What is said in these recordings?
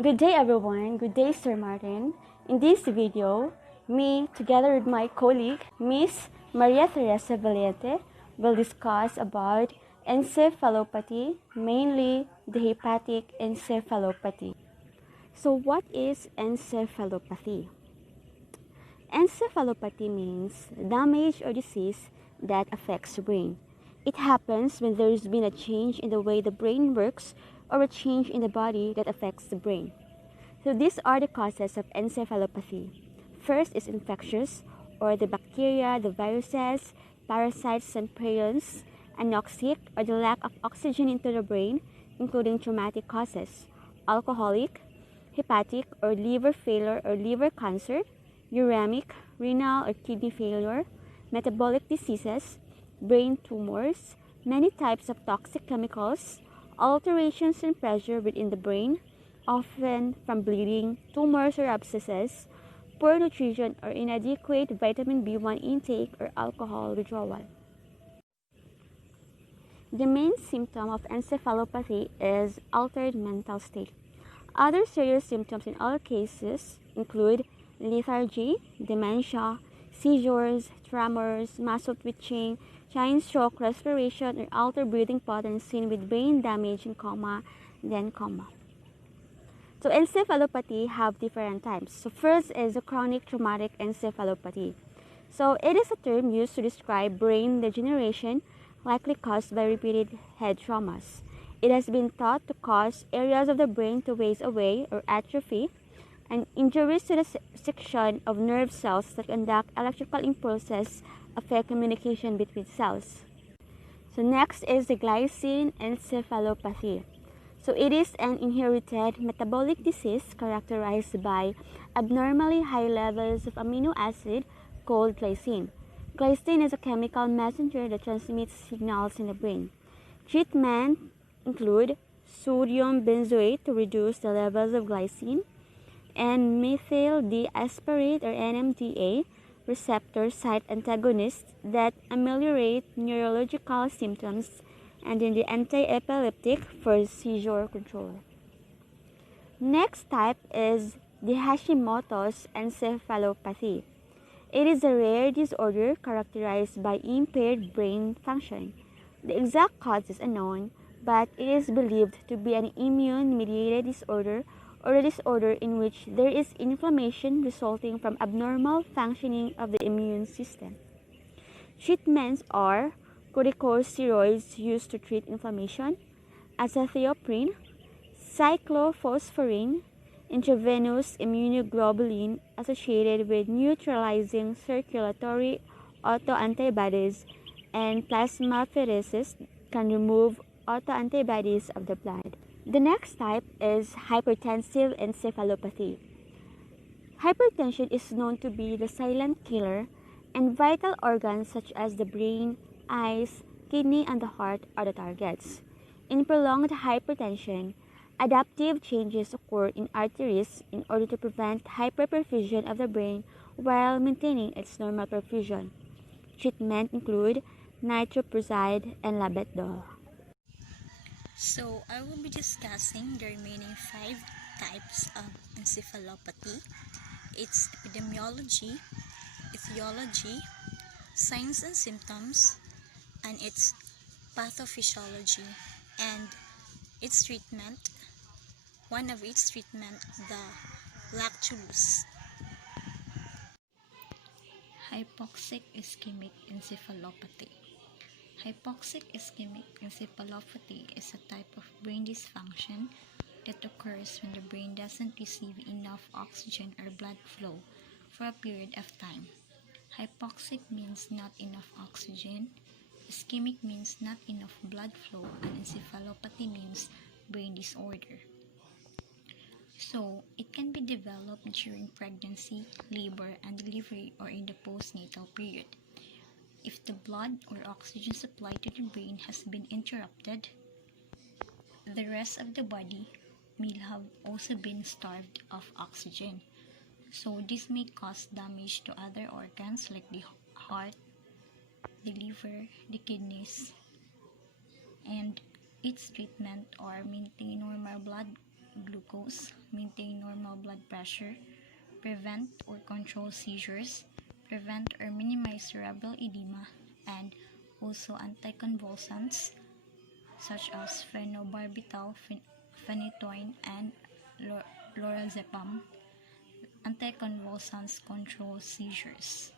Good day everyone, good day Sir Martin. In this video, me together with my colleague Miss Maria Teresa Vallente will discuss about encephalopathy, mainly the hepatic encephalopathy. So what is encephalopathy? Encephalopathy means damage or disease that affects the brain. It happens when there has been a change in the way the brain works or a change in the body that affects the brain. So these are the causes of encephalopathy. First is infectious, or the bacteria, the viruses, parasites, and prions. Anoxic, or the lack of oxygen into the brain, including traumatic causes. Alcoholic, hepatic, or liver failure or liver cancer. Uremic, renal or kidney failure. Metabolic diseases, brain tumors, many types of toxic chemicals, alterations in pressure within the brain, often from bleeding, tumors or abscesses, poor nutrition or inadequate vitamin B1 intake or alcohol withdrawal. The main symptom of encephalopathy is altered mental state. Other serious symptoms in all cases include lethargy, dementia, seizures, tremors, muscle twitching, giant stroke, respiration, or altered breathing patterns seen with brain damage and coma, then coma. So encephalopathy have different types. So first is a chronic traumatic encephalopathy. So it is a term used to describe brain degeneration likely caused by repeated head traumas. It has been thought to cause areas of the brain to waste away or atrophy, and injuries to the section of nerve cells that conduct electrical impulses affect communication between cells. So next is the glycine encephalopathy. So it is an inherited metabolic disease characterized by abnormally high levels of amino acid called glycine. Glycine is a chemical messenger that transmits signals in the brain. Treatment include sodium benzoate to reduce the levels of glycine, and methyl diasparate or NMDA receptor site antagonists that ameliorate neurological symptoms, and in the anti-epileptic for seizure control. Next type is the Hashimoto's encephalopathy. It is a rare disorder characterized by impaired brain function. The exact cause is unknown, but it is believed to be an immune-mediated disorder or a disorder in which there is inflammation resulting from abnormal functioning of the immune system. Treatments are corticosteroids used to treat inflammation, azathioprine, cyclophosphamide, intravenous immunoglobulin associated with neutralizing circulatory autoantibodies, and plasmapheresis can remove autoantibodies of the blood. The next type is hypertensive encephalopathy. Hypertension is known to be the silent killer, and vital organs such as the brain, eyes, kidney, and the heart are the targets. In prolonged hypertension, adaptive changes occur in arteries in order to prevent hyperperfusion of the brain while maintaining its normal perfusion. Treatment include nitroprusside and labetadol. So, I will be discussing the remaining 5 types of encephalopathy. Its epidemiology, etiology, signs and symptoms, and its pathophysiology, and its treatment. One of its treatment, the lactulose. Hypoxic ischemic encephalopathy. Hypoxic ischemic encephalopathy is a type of brain dysfunction that occurs when the brain doesn't receive enough oxygen or blood flow for a period of time. Hypoxic means not enough oxygen, ischemic means not enough blood flow, and encephalopathy means brain disorder. So, it can be developed during pregnancy, labor, and delivery, or in the postnatal period. If the blood or oxygen supply to the brain has been interrupted, the rest of the body may have also been starved of oxygen. So this may cause damage to other organs like the heart, the liver, the kidneys, and its treatment or maintain normal blood glucose, maintain normal blood pressure, prevent or control seizures, prevent or minimize cerebral edema, and also anticonvulsants such as phenobarbital, phenytoin, and lorazepam. Anticonvulsants control seizures.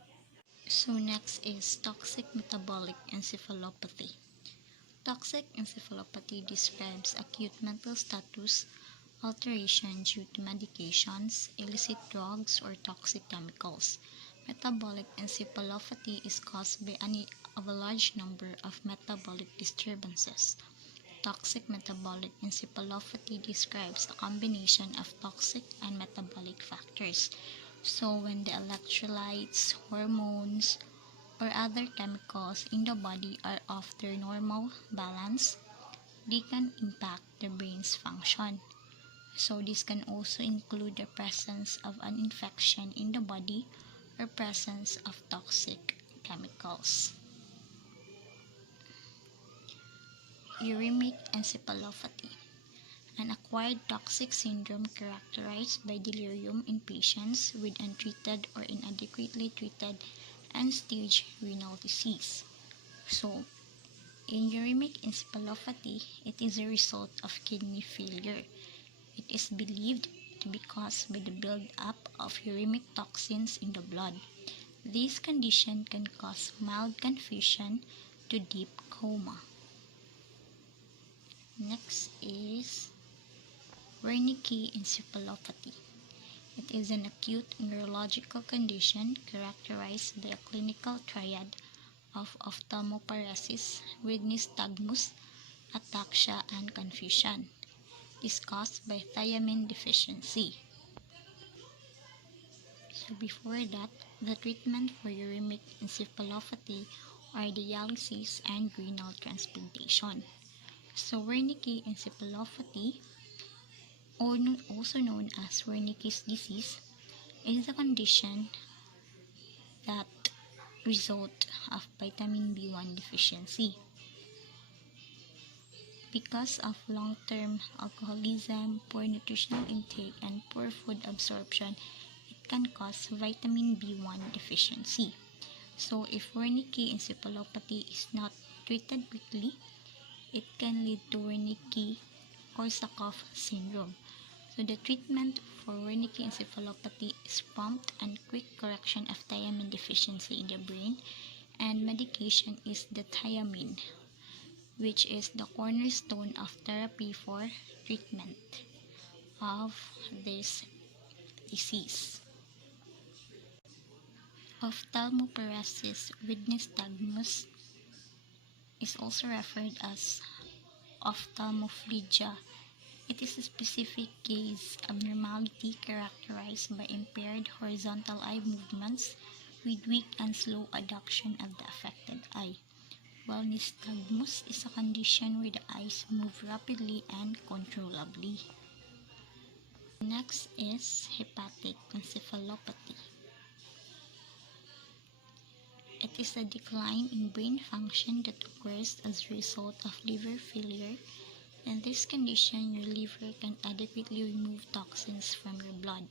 So next is toxic metabolic encephalopathy. Toxic encephalopathy describes acute mental status alteration due to medications, illicit drugs, or toxic chemicals. Metabolic encephalopathy is caused by an avalanche number of metabolic disturbances. Toxic metabolic encephalopathy describes a combination of toxic and metabolic factors. So when the electrolytes, hormones, or other chemicals in the body are off their normal balance, they can impact the brain's function. So this can also include the presence of an infection in the body or presence of toxic chemicals. Uremic encephalopathy, an acquired toxic syndrome characterized by delirium in patients with untreated or inadequately treated end-stage renal disease. So, in uremic encephalopathy, it is a result of kidney failure. It is believed to be caused by the build-up of uremic toxins in the blood. This condition can cause mild confusion to deep coma. Next is Wernicke encephalopathy. It is an acute neurological condition characterized by a clinical triad of ophthalmoparesis with nystagmus, ataxia, and confusion. It is caused by thiamine deficiency. So before that, the treatment for uremic encephalopathy are dialysis and renal transplantation. So Wernicke encephalopathy, or also known as Wernicke's disease, is a condition that result of vitamin B1 deficiency. Because of long-term alcoholism, poor nutritional intake, and poor food absorption, it can cause vitamin B1 deficiency. So if Wernicke encephalopathy is not treated quickly, it can lead to Wernicke-Korsakoff syndrome. So the treatment for Wernicke encephalopathy is prompt and quick correction of thiamine deficiency in the brain, and medication is the thiamine, which is the cornerstone of therapy for treatment of this disease. Ophthalmoparesis with nystagmus is also referred as ophthalmophlegia. It is a specific gaze abnormality characterized by impaired horizontal eye movements with weak and slow adduction of the affected eye, while nystagmus is a condition where the eyes move rapidly and controllably. Next is hepatic encephalopathy. It is a decline in brain function that occurs as a result of liver failure. In this condition, your liver can adequately remove toxins from your blood.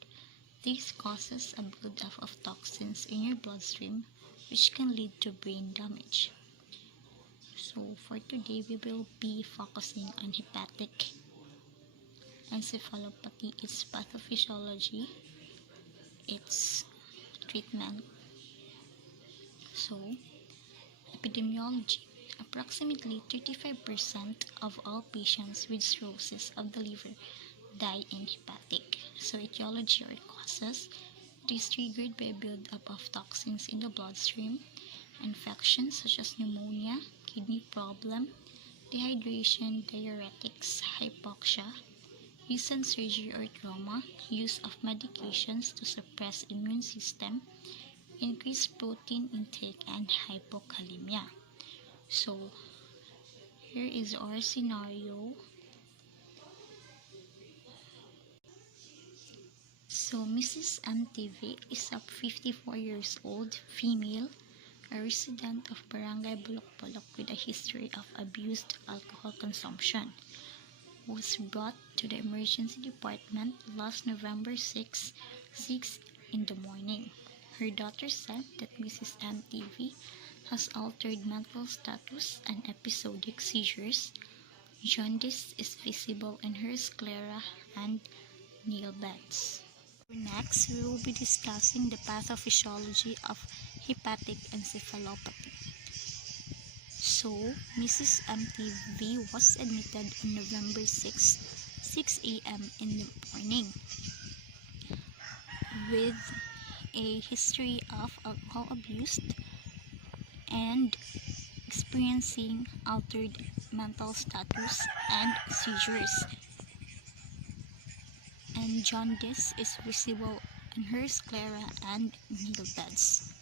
This causes a buildup of toxins in your bloodstream, which can lead to brain damage. So for today, we will be focusing on hepatic encephalopathy, its pathophysiology, its treatment. So, epidemiology. Approximately 35% of all patients with cirrhosis of the liver die in hepatic. So etiology or causes, it is triggered by a buildup of toxins in the bloodstream, infections such as pneumonia, kidney problem, dehydration, diuretics, hypoxia, recent surgery or trauma, use of medications to suppress immune system, increased protein intake, and hypokalemia. So, here is our scenario. So, Mrs. MTV is a 54 years old female, a resident of Barangay Bulok-Bulok with a history of abused alcohol consumption. was brought to the emergency department last November 6 in the morning. Her daughter said that Mrs. MTV has altered mental status and episodic seizures. Jaundice is visible in her sclera and nail beds. Next, we will be discussing the pathophysiology of hepatic encephalopathy. So, Mrs. MTV was admitted on November 6 a.m. in the morning with a history of alcohol abuse and experiencing altered mental status and seizures. And jaundice is visible in her sclera and nail beds.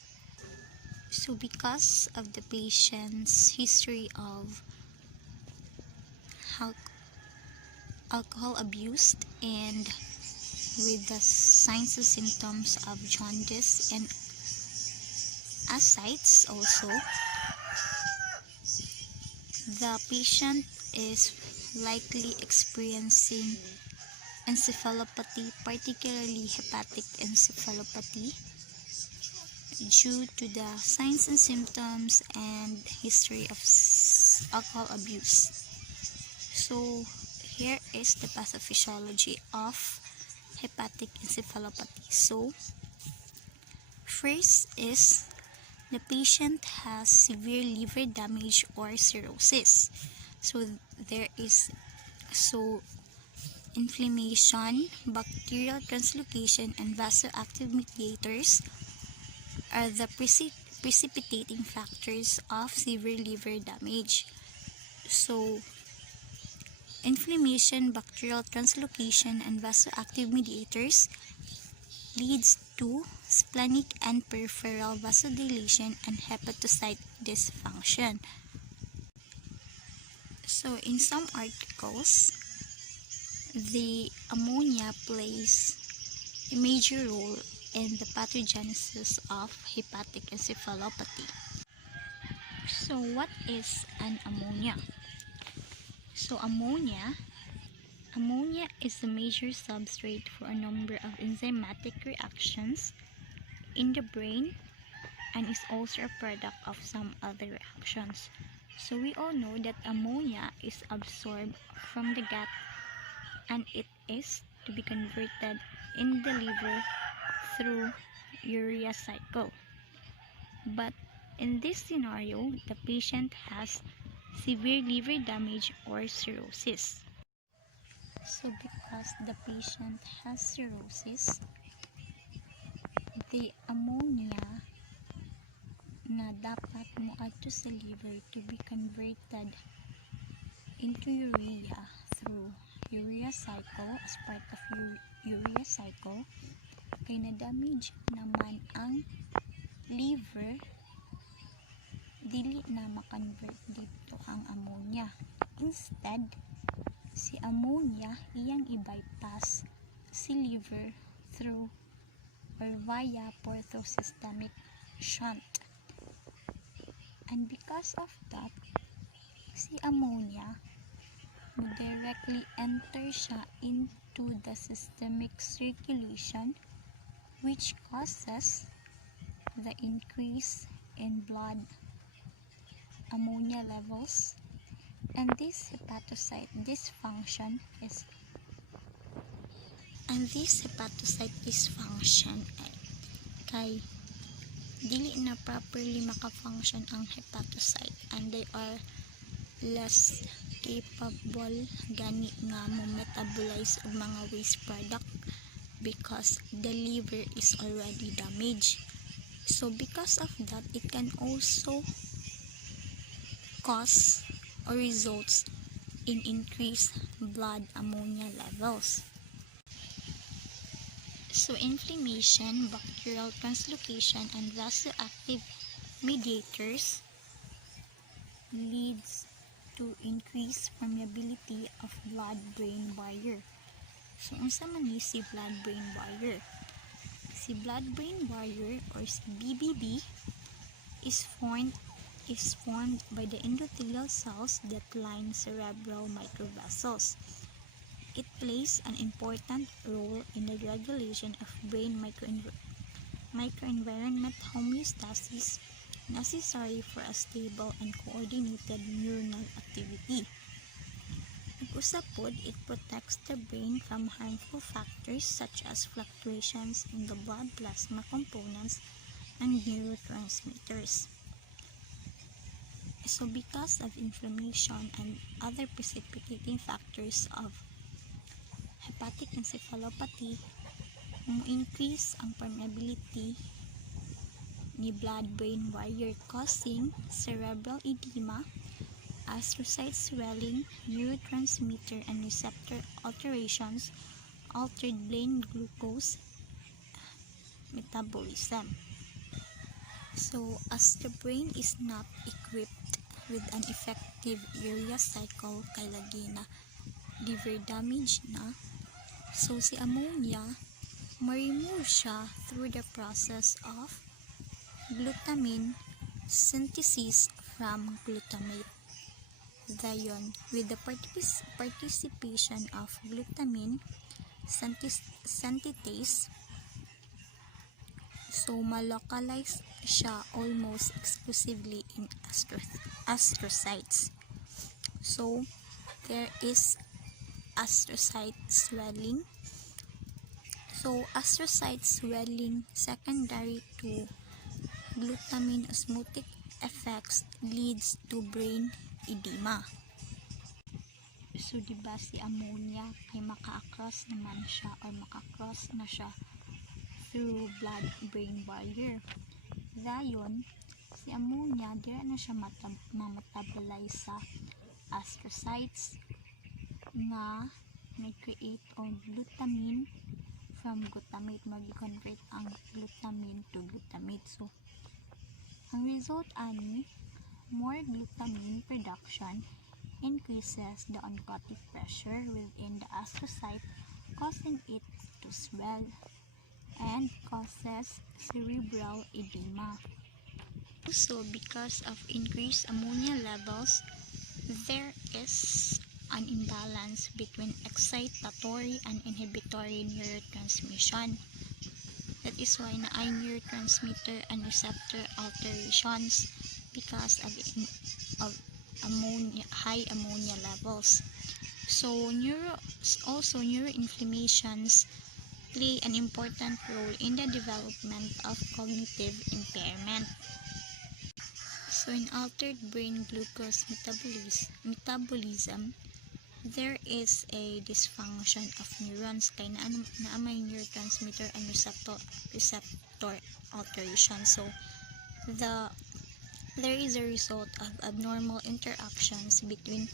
So because of the patient's history of alcohol abuse and with the signs and symptoms of jaundice and ascites also, the patient is likely experiencing encephalopathy, particularly hepatic encephalopathy, due to the signs and symptoms and history of alcohol abuse. So here is the pathophysiology of hepatic encephalopathy. So first is the patient has severe liver damage or cirrhosis. So there is inflammation, bacterial translocation, and vasoactive mediators are the precipitating factors of severe liver damage. So inflammation, bacterial translocation, and vasoactive mediators leads to splenic and peripheral vasodilation and hepatocyte dysfunction. So in some articles, the ammonia plays a major role in the pathogenesis of hepatic encephalopathy. So what is an ammonia? So ammonia is a major substrate for a number of enzymatic reactions in the brain and is also a product of some other reactions. So we all know that ammonia is absorbed from the gut and it is to be converted in the liver through urea cycle. But in this scenario, the patient has severe liver damage or cirrhosis. So because the patient has cirrhosis, the ammonia na dapat moadto sa liver to be converted into urea through urea cycle as part of urea cycle kay na-damage naman ang liver, dili na makonvert dito ang ammonia. Instead, si ammonia iyang i-bypass si liver through or via porthosystemic shunt. And because of that, si ammonia directly enter siya into the systemic circulation, which causes the increase in blood ammonia levels, and this hepatocyte dysfunction kay dili na properly makafunction ang hepatocyte and they are less capable gani nga mo metabolize og mga waste product because the liver is already damaged. So because of that, it can also cause or results in increased blood ammonia levels. So inflammation, bacterial translocation, and vasoactive mediators leads to increased permeability of blood-brain barrier. So unsa man ni si blood-brain barrier? Si blood-brain barrier or si BBB is formed by the endothelial cells that line cerebral microvessels. It plays an important role in the regulation of brain microenvironment homeostasis necessary for a stable and coordinated neuronal activity. Nag-usab pod, it protects the brain from harmful factors such as fluctuations in the blood plasma components and neurotransmitters. So because of inflammation and other precipitating factors of hepatic encephalopathy, increase ang permeability ni blood-brain barrier causing cerebral edema, astrocyte swelling, neurotransmitter and receptor alterations, altered brain glucose metabolism. So, as the brain is not equipped with an effective urea cycle kay lagi na liver damage na, so si ammonia ma-remove siya through the process of glutamine synthesis from glutamate. Dayon, with the participation of glutamine synthetase, so malocalize siya almost exclusively in astrocytes. So, there is astrocyte swelling. So, astrocyte swelling secondary to glutamine osmotic effects leads to brain edema. So, diba si ammonia ay maka-cross naman siya or maka-cross na siya through blood-brain barrier. Dayon, si ammonia, dira na siya mametabolize sa astrocytes nga nag-create og glutamine from glutamate, mag-convert ang glutamine to glutamate. So, ang result ani, more glutamine production increases the oncotic pressure within the astrocyte, causing it to swell and causes cerebral edema. Also, because of increased ammonia levels, there is an imbalance between excitatory and inhibitory neurotransmission. That is why na ay neurotransmitter and receptor alterations because of high ammonia levels. So neuroinflammations play an important role in the development of cognitive impairment. So in altered brain glucose metabolism, there is a dysfunction of neurons kay naamay neurotransmitter and receptor alteration. So there is a result of abnormal interactions between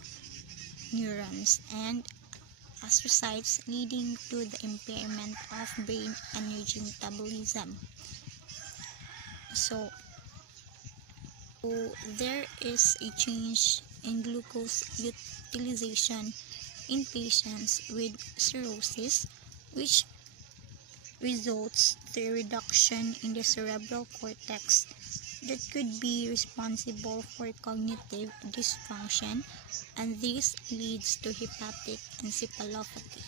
neurons and astrocytes, leading to the impairment of brain energy metabolism. So there is a change in glucose utilization in patients with cirrhosis, which results to a reduction in the cerebral cortex that could be responsible for cognitive dysfunction, and this leads to hepatic encephalopathy.